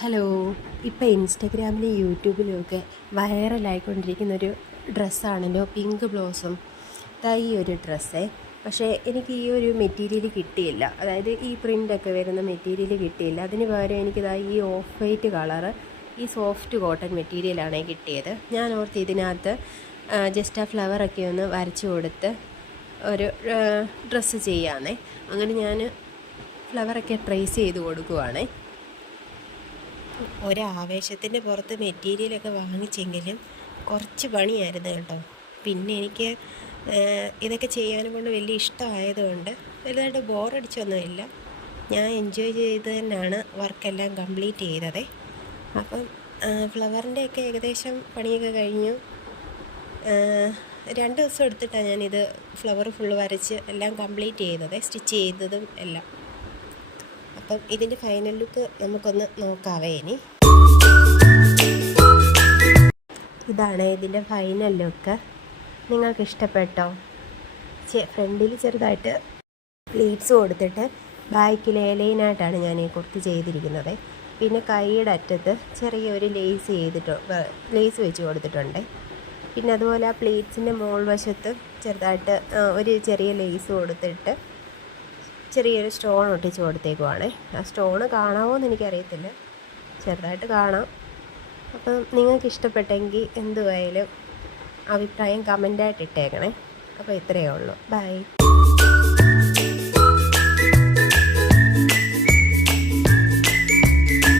Hello. ഇപ്പോൾ ഇൻസ്റ്റഗ്രാമിലും യൂട്യൂബിലുമൊക്കെ വൈറലായിക്കൊണ്ടിരിക്കുന്നൊരു ഡ്രസ്സാണല്ലോ pink blossom. ഈ ഒരു ഡ്രസ്സേ, പക്ഷേ എനിക്ക് ഈ ഒരു മെറ്റീരിയൽ കിട്ടിയില്ല. അതായത് ഈ പ്രിൻ്റൊക്കെ വരുന്ന മെറ്റീരിയൽ കിട്ടിയില്ല. അതിന് പകരം എനിക്കിതാ ഈ ഓഫ് വൈറ്റ് കളറ്, ഈ സോഫ്റ്റ് കോട്ടൺ മെറ്റീരിയലാണ് കിട്ടിയത്. ഞാൻ ഓർത്ത് ഇതിനകത്ത് ജസ്റ്റ് ആ ഫ്ലവറൊക്കെ ഒന്ന് വരച്ച് കൊടുത്ത് ഒരു ഡ്രസ്സ് ചെയ്യാമെന്നേ. അങ്ങനെ ഞാൻ ഫ്ലവറൊക്കെ ട്രേസ് ചെയ്ത് കൊടുക്കുവാണേ. ഒരാവേശത്തിൻ്റെ പുറത്ത് മെറ്റീരിയലൊക്കെ വാങ്ങിച്ചെങ്കിലും കുറച്ച് പണിയായിരുന്നു കേട്ടോ. പിന്നെ എനിക്ക് ഇതൊക്കെ ചെയ്യാനും കൊണ്ട് വലിയ ഇഷ്ടമായതുകൊണ്ട് വലുതായിട്ട് ബോറടിച്ചൊന്നുമില്ല. ഞാൻ എൻജോയ് ചെയ്ത് തന്നെയാണ് വർക്കെല്ലാം കംപ്ലീറ്റ് ചെയ്തത്. അപ്പം ഫ്ലവറിൻ്റെയൊക്കെ ഏകദേശം പണിയൊക്കെ കഴിഞ്ഞു. 2 ദിവസം എടുത്തിട്ടാണ് ഞാനിത് ഫ്ലവർ ഫുള്ള് വരച്ച് എല്ലാം കംപ്ലീറ്റ് ചെയ്തത്, സ്റ്റിച്ച് ചെയ്തതും എല്ലാം. അപ്പം ഇതിൻ്റെ ഫൈനൽ ലുക്ക് നമുക്കൊന്ന് നോക്കാവേ. ഇനി ഇതാണ് ഇതിൻ്റെ ഫൈനൽ ലുക്ക്. നിങ്ങൾക്ക് ഇഷ്ടപ്പെട്ടോ? ഫ്രണ്ടിൽ ചെറുതായിട്ട് പ്ലീറ്റ്സ് കൊടുത്തിട്ട് ബാക്കിൽ ലൈനായിട്ടാണ് ഞാൻ ഈ കുർത്തി ചെയ്തിരിക്കുന്നത്. പിന്നെ കൈയുടെ അറ്റത്ത് ചെറിയൊരു ലേസ് വെച്ച് കൊടുത്തിട്ടുണ്ട്. പിന്നെ അതുപോലെ ആ പ്ലീറ്റ്സിൻ്റെ മോൾ വശത്ത് ചെറുതായിട്ട് ഒരു ചെറിയ ലേസ് കൊടുത്തിട്ട് ചെറിയൊരു സ്റ്റോൺ ഒട്ടിച്ച് കൊടുത്തേക്കുവാണേ. ആ സ്റ്റോണ് കാണാമോ എന്ന് എനിക്കറിയത്തില്ല, ചെറുതായിട്ട് കാണാം. അപ്പം നിങ്ങൾക്ക് ഇഷ്ടപ്പെട്ടെങ്കിൽ എന്തുവായാലും അഭിപ്രായം കമൻ്റായിട്ട് ഇട്ടേക്കണേ. അപ്പോൾ ഇത്രയേ ഉള്ളൂ. ബൈ.